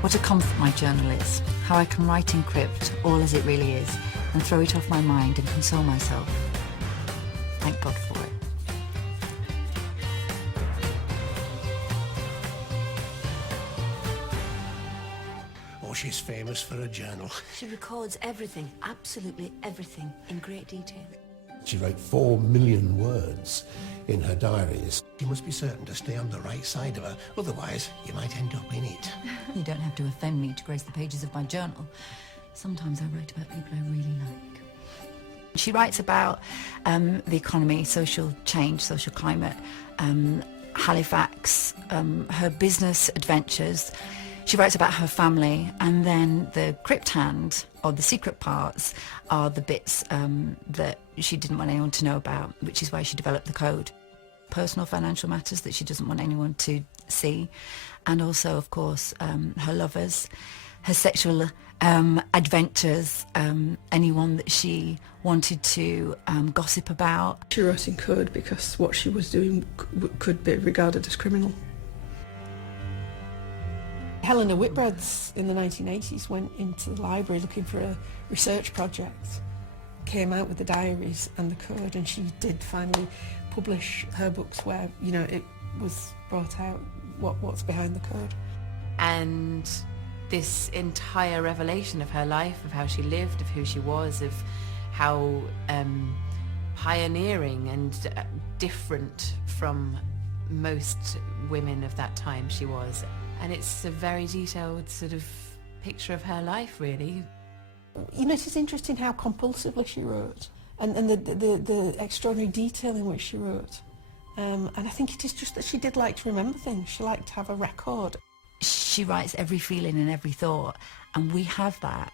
What a comfort my journal is, how I can write in crypt all as it really is and throw it off my mind and console myself. Thank God for it. Oh, she's famous for her journal. She records everything, absolutely everything, in great detail. She wrote 4 million words in her diaries. You must be certain to stay on the right side of her, otherwise you might end up in it. You don't have to offend me to grace the pages of my journal. Sometimes I write about people I really like. She writes about the economy, social change, social climate, Halifax, her business adventures. She writes about her family, and then the crypt hand, or the secret parts, are the bits that she didn't want anyone to know about, which is why she developed the code. Personal financial matters that she doesn't want anyone to see, and also, of course, her lovers, her sexual adventures, anyone that she wanted to gossip about. She wrote in code because what she was doing could be regarded as criminal. Helena Whitbreads in the 1980s went into the library looking for a research project, came out with the diaries and the code, and she did finally publish her books where, you know, it was brought out what's behind the code. And this entire revelation of her life, of how she lived, of who she was, of how pioneering and different from most women of that time she was. And it's a very detailed sort of picture of her life, really. You know, it is interesting how compulsively she wrote, and the extraordinary detail in which she wrote. And I think it is just that she did like to remember things. She liked to have a record. She writes every feeling and every thought, and we have that,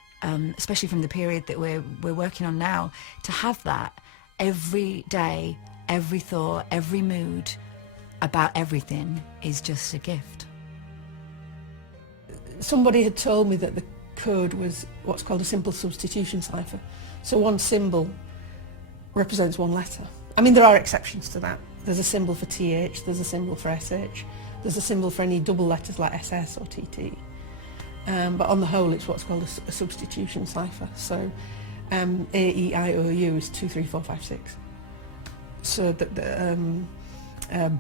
especially from the period that we're working on now, to have that every day, every thought, every mood about everything is just a gift. Somebody had told me that the code was what's called a simple substitution cipher. So one symbol represents one letter. I mean, there are exceptions to that. There's a symbol for TH, there's a symbol for SH, there's a symbol for any double letters like SS or TT. But on the whole, it's what's called a substitution cipher. So A-E-I-O-U is 2, 3, 4, 5, 6. So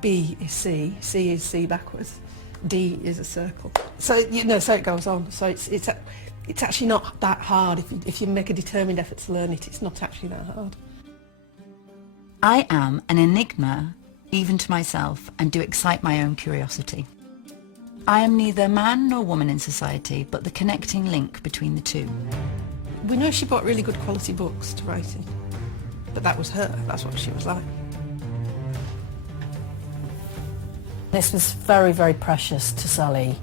B is C, C is C backwards, D is a circle. So, you know, so it goes on. So it's actually not that hard. If you make a determined effort to learn it, it's not actually that hard. I am an enigma, even to myself, and do excite my own curiosity. I am neither man nor woman in society, but the connecting link between the two. We know she bought really good quality books to write in, but that was her. That's what she was like. This was very, very precious to Sally,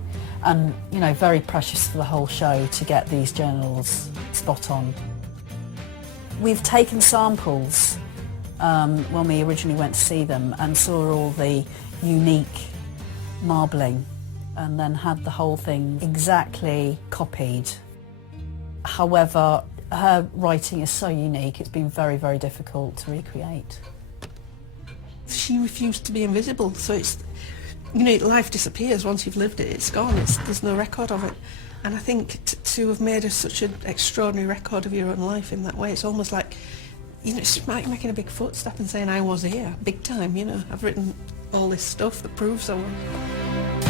and, you know, very precious for the whole show to get these journals spot on. We've taken samples when we originally went to see them and saw all the unique marbling, and then had the whole thing exactly copied. However, her writing is so unique, it's been very, very difficult to recreate. She refused to be invisible, so it's, you know, life disappears once you've lived it. It's gone. There's no record of it. And I think to have made such an extraordinary record of your own life in that way, it's almost like, you know, it's like making a big footstep and saying, I was here, big time, you know. I've written all this stuff that proves I was.